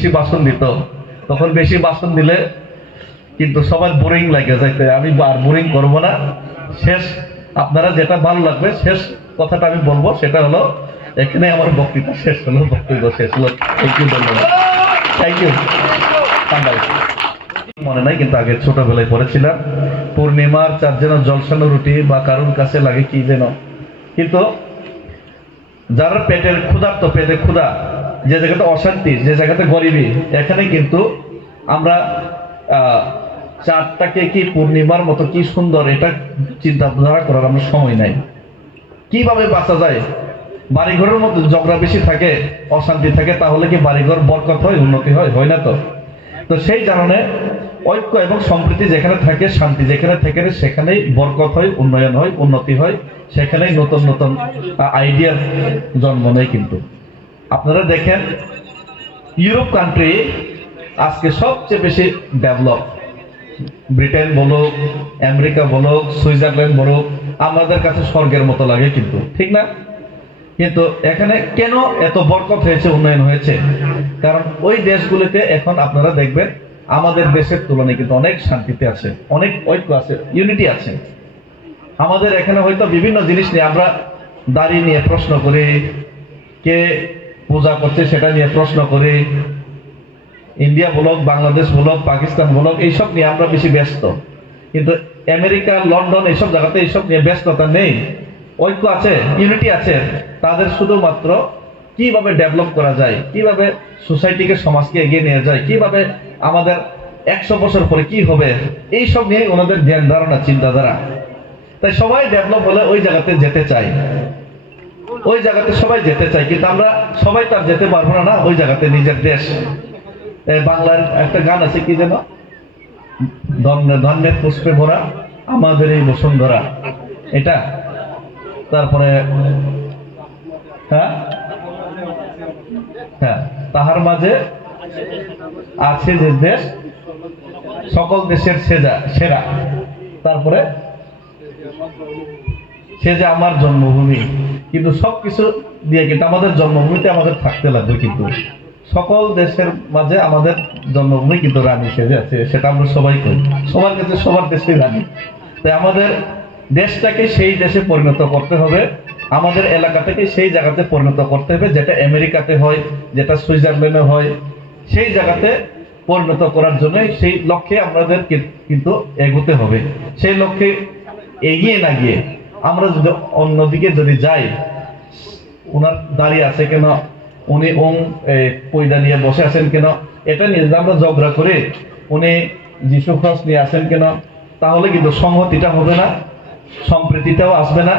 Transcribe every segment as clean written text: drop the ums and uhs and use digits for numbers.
বেশি ভাষণ দিত, তখন বেশি ভাষণ দিলে কিন্তু সবার বোরিং লাগে যাইতে, আমি আর বোরিং করব না। শেষ আপনারা যেটা ভালো লাগবে শেষ কথাটা আমি বলবো, সেটা হলো এখানে আমার বক্তৃতা শেষ হলো, বক্তব্য শেষ হলো। থ্যাংক ইউ, ধন্যবাদ। Thank you. মনে নাই, কিন্তু আগে ছোটবেলায় পড়েছিলাম পূর্ণিমার চাঁদ যেন জলসানো রুটি বা কারুর কাছে লাগে কি যেন। কিন্তু যারা পেটের ক্ষুধার্ত, পেটে ক্ষুধা, যে জায়গাতে অশান্তি, যে জায়গাতে গরিবী, এখানে কিন্তু আমরা চাঁদটাকে কি পূর্ণিমার মতো কি সুন্দর, এটা চিন্তাধারা করার আমরা সময় নাই। কিভাবে বাঁচা যায়? বাড়িঘরের মধ্যে ঝগড়া বেশি থাকে, অশান্তি থাকে, তাহলে কি বাড়িঘর বরকত হয়, উন্নতি হয়? হয় না তো। তো সেই কারণে ঐক্য এবং সম্প্রীতি যেখানে থাকে, শান্তি যেখানে থাকে, সেখানেই বরকত হয়, উন্নয়ন হয়, উন্নতি হয়, সেখানেই নতুন নতুন আইডিয়ার জন্ম নেয়। কিন্তু আপনারা দেখেন ইউরোপ কান্ট্রি আজকে সবচেয়ে বেশি ডেভেলপ, ব্রিটেন বলুক, আমেরিকা বলুক, সুইজারল্যান্ড বলুক, আমাদের কাছে স্বর্গের মতো লাগে, কিন্তু ঠিক না? কিন্তু এখানে কেন এত বরকত হয়েছে, উন্নয়ন হয়েছে? কারণ ওই দেশগুলিতে এখন আপনারা দেখবেন আমাদের দেশের তুলনায় কিন্তু অনেক শান্তিতে আছে, অনেক ঐক্য আছে, ইউনিটি আছে। আমাদের এখানে হয়তো বিভিন্ন জিনিস নিয়ে আমরা দাড়ি নিয়ে প্রশ্ন করি, কে পূজা করছে সেটা নিয়ে প্রশ্ন করি, ইন্ডিয়া বলক, বাংলাদেশ বলক, পাকিস্তান বলক, এইসব নিয়ে আমরা বেশি ব্যস্ত। কিন্তু আমেরিকা, লন্ডন, এইসব জায়গাতে এইসব নিয়ে ব্যস্ততা নেই, ঐক্য আছে, ইউনিটি আছে। তাদের শুধুমাত্র কিভাবে ডেভেলপ করা যায়, কিভাবে সোসাইটিকে, সমাজকে এগিয়ে নিয়ে যায়, কিভাবে আমাদের 100 বছর পরে কি হবে, এইসব নিয়ে ওনাদের জ্ঞান ধারণা, চিন্তাধারা। তাই সবাই ডেভেলপ হলে ওই জায়গাতে যেতে চাই, ওই জায়গাতে সবাই যেতে চাই। কিন্তু আমরা সবাই তার যেতে পারবো না, ওই জায়গাতে, নিজের দেশ। বাংলার একটা গান আছে কি যেন, ধন্যের পুষ্পে ভরা আমাদের এই বসুন্ধরা, এটা। তারপরে হ্যাঁ হ্যাঁ, তাহার মাঝে আছে যে দেশ, সকল দেশের সেরা। তারপরে সে যে আমার জন্মভূমি। কিন্তু সবকিছু দিয়ে কিন্তু আমাদের জন্মভূমিতে আমাদের থাকতে লাগবে। কিন্তু সকল দেশের মাঝে আমাদের জন্মভূমি কিন্তু রানী সেজে আছে, সেটা আমরা সবাই করি, সবার কাছে সবার দেশে রানী। তাই আমাদের দেশটাকে সেই দেশে পরিণত করতে হবে, আমাদের এলাকাটাকে সেই জায়গাতে পরিণত করতে হবে, যেটা আমেরিকাতে হয়, যেটা সুইজারল্যান্ডে হয়, সেই জায়গাতে পরিণত করার জন্য সেই লক্ষ্যে আমাদের কিন্তু এগোতে হবে। সেই লক্ষ্যে এগিয়ে না গিয়ে আমরা যদি অন্যদিকে যদি যাই, ওনার দাঁড়িয়ে আছে কেন, উনি পয়দা নিয়ে বসে আছেন কেন, এটা নিয়ে যদি আমরা ঝগড়া করে উনি যিশু খ্রিস্ট নিয়ে আসেন কেন, তাহলে কিন্তু সংহতিটা হবে না, সম্প্রীতিটাও আসবে না,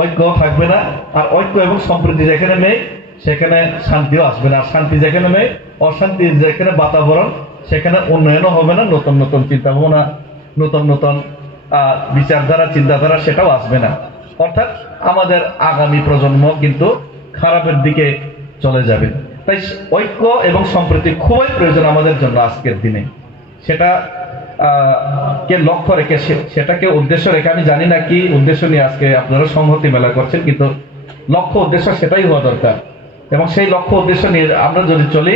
ঐক্যও থাকবে না। আর ঐক্য এবং সম্প্রীতি যেখানে নেই, সেখানে শান্তিও আসবে না। আর শান্তি যেখানে নেই, অশান্তি যেখানে বাতাবরণ, সেখানে উন্নয়নও হবে না, নতুন নতুন চিন্তা ভাবনা, নতুন নতুন বিচারধারা, চিন্তাধারা, সেটাও আসবে না। অর্থাৎ আমাদের আগামী প্রজন্ম কিন্তু খারাপের দিকে চলে যাবে। তাই ঐক্য এবং সম্প্রীতি খুবই প্রয়োজন আমাদের জন্য আজকের দিনে। সেটা কে লক্ষ্য রেখে, সেটাকে উদ্দেশ্য রেখে, আমি জানি না কি উদ্দেশ্য নিয়ে আজকে আপনারা সংহতি মেলা করছেন, কিন্তু লক্ষ্য উদ্দেশ্য সেটাই হওয়া দরকার। এবং সেই লক্ষ্য উদ্দেশ্য নিয়ে আমরা যদি চলি,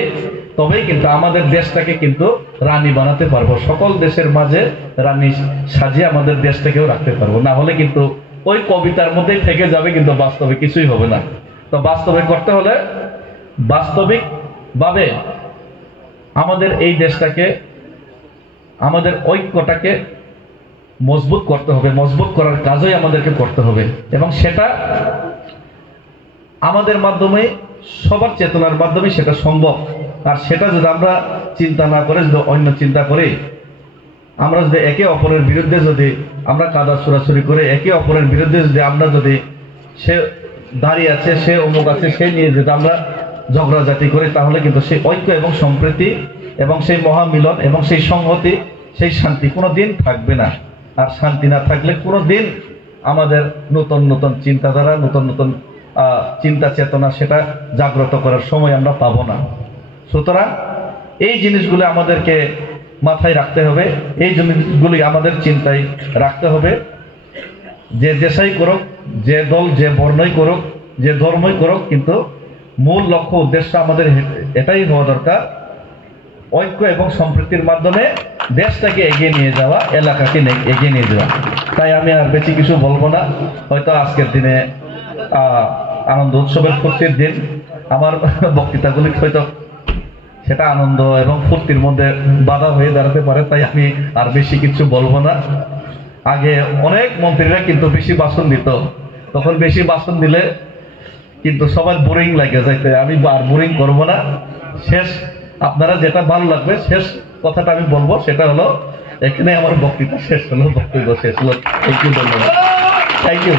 তবেই কিন্তু আমাদের দেশটাকে কিন্তু রানী বানাতে পারবো, সকল দেশের মাঝে রানী সাজিয়ে আমাদের দেশটাকেও রাখতে পারবো। না হলে কিন্তু ওই কবিতার মধ্যেই থেকে যাবে, কিন্তু বাস্তবে কিছুই হবে না। তো বাস্তবে করতে হলে বাস্তবিক ভাবে আমাদের এই দেশটাকে, আমাদের ঐক্যটাকে মজবুত করতে হবে, মজবুত করার কাজই আমাদেরকে করতে হবে। এবং সেটা আমাদের মাধ্যমে, সবার চেতনার মাধ্যমে সেটা সম্ভব। আর সেটা যদি আমরা চিন্তা না করে, যদি অন্য চিন্তা করি, আমরা যদি একে অপরের বিরুদ্ধে যদি আমরা কাদা ছুড়াছুড়ি করে, একে অপরের বিরুদ্ধে যদি আমরা যদি, সে দাঁড়িয়ে আছে, সে অমুক আছে, সে নিয়ে যদি আমরা ঝগড়াঝাটি করি, তাহলে কিন্তু সেই ঐক্য এবং সম্প্রীতি এবং সেই মহামিলন এবং সেই সংহতি, সেই শান্তি কোনো দিন থাকবে না। আর শান্তি না থাকলে কোনো দিন আমাদের নতুন নতুন চিন্তাধারা, নতুন নতুন চিন্তা চেতনা, সেটা জাগ্রত করার সময় আমরা পাবো না। সুতরাং এই জিনিসগুলো আমাদেরকে মাথায় রাখতে হবে, এই জিনিসগুলি আমাদের চিন্তায় রাখতে হবে। যে দেশাই করুক, যে দল যে বর্ণই করুক, যে ধর্মই করুক, কিন্তু মূল লক্ষ্য উদ্দেশ্য আমাদের এটাই হওয়া দরকার ঐক্য এবং সম্প্রীতির মাধ্যমে দেশটাকে এগিয়ে নিয়ে যাওয়া, এলাকাকে এগিয়ে নিয়ে যাওয়া। তাই আমি আর বেশি কিছু বলবো না। হয়তো আজকের দিনে আনন্দ উৎসবের ফুর্তির দিন, আমার বক্তৃতাগুলি হয়তো সেটা আনন্দ এবং ফুর্তির মধ্যে বাধা হয়ে দাঁড়াতে পারে, তাই আমি আর বেশি কিছু বলবো না। আগে অনেক মন্ত্রীরা কিন্তু বেশি ভাষণ দিত, তখন বেশি ভাষণ দিলে কিন্তু সবার বোরিং লাগে যাইতে, আমি আর বোরিং করবো না। শেষ আপনারা যেটা ভালো লাগবে শেষ কথাটা আমি বলবো, সেটা হলো এখানে আমার বক্তৃতা শেষ হলো, বক্তব্য শেষ হলো। থ্যাংক ইউ, ধন্যবাদ। Thank you.